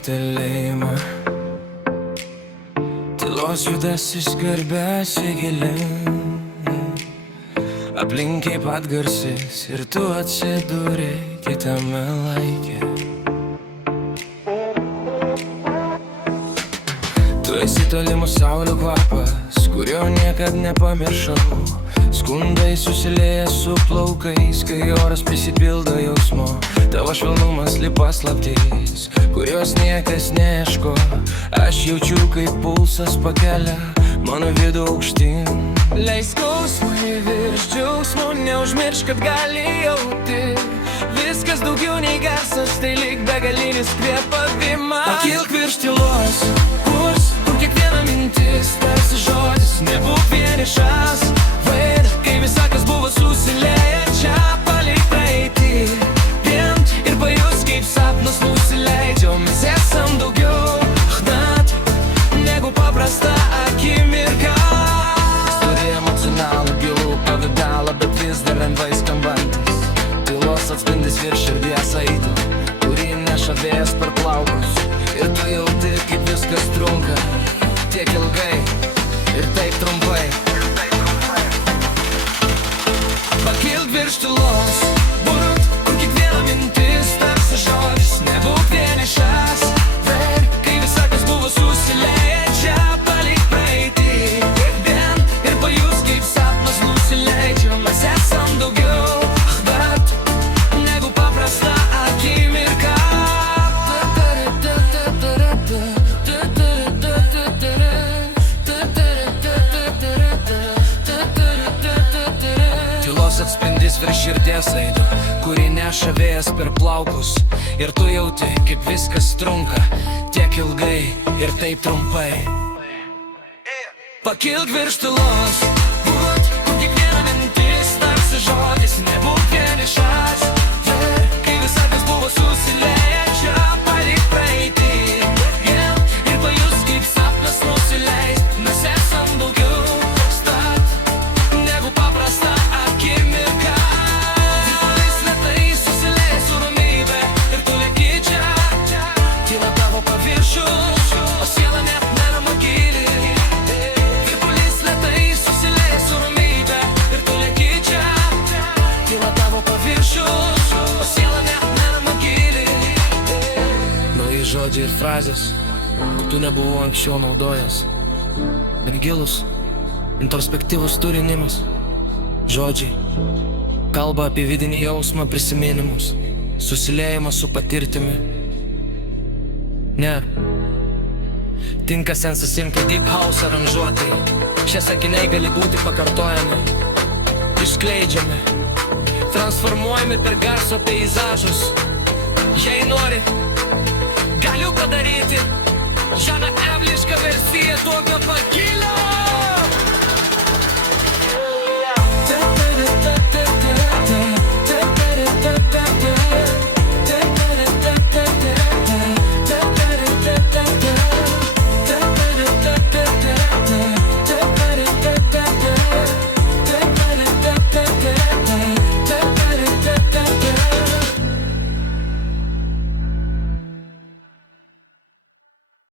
stabtelėjimą, tylos judesys skverbiasi gilin, aplink kaip atgarsis ir tu atsidūrei kitame laike. Tu esi tolimų saulio kvapas, kurio niekad nepamiršau. Skundai susilieja su plaukais, kai oras prisipildo jausmo. Tavo švelnumas lyg paslaptys, kurios niekas neieško. Aš jaučiu, kaip pulsas pakelia mano vidų aukštyn. Leis skausmai virš džiaugsmo, neužmiršk, kad gali jauti viskas daugiau nei garsas, tai lyg begalinis kvėpavimas. Pakilk virš tylos, kur kiekviena mintis tarsi žodis. Nebūk vienišas, vaid, kai visakas buvo susilieję. Čia palik praeitį vien ir pajus, kaip sapnas nusileidžia. Mes esam daugiau hnat negu paprasta akimirka. Turi emocionalų gilų pavidalą, bet vis dar lengvai skambantis. Tylos atspindis virš širdies aitų, kurį neša vėjas per plaukus. Ir tu jauti, kaip viskas trunka tiek ilgai ir taip trumpai. Pakilk virš tylos, burut, kur kiekviena mintis tarsi žodis. Nebūk vienišas, ver, kai visakas buvo susilieję. Čia palik praeitį vien ir pajus, kaip sapnas nusileidžia. Mes esam daugiau hnat negu paprasta akimirka. Atspindys virš širdies aitų, kurį neša vėjas per plaukus. Ir tu jauti, kaip viskas trunka tiek ilgai ir taip trumpai. Pakilk virš tylos, būt, kur kiekviena mintis tarsi žodis. Nebūk vienišas, ver, kai visakas buvo susilieję. Čia palik praeitį vien ir pajus, kaip sapnas nusileis. Mes esam daugiau stat negu paprasta akimirka. Virpulys lėtai susilieja su ramybe ir tu lieki čia. Tyla tavo paviršius, o siela net nerama gili. Virpulys lėtai susilieja su ramybe ir tu lieki čia. Tyla tavo paviršius, o siela net nerama gili. Nauji žodžiai ir frazės, tu nebuvau anksčiau naudojęs. Bet gilus, introspektyvus turinimas. Žodžiai kalba apie vidinį jausmą, prisiminimus, susiliejimą su patirtimi. Ne, tinka sensas imka deep house aranžuotai. Šie sakiniai gali būti pakartojami, išskleidžiami, transformuojami per garso peizažus. Jei nori, galiu padaryti žemę eblišką versiją tokio pakilio.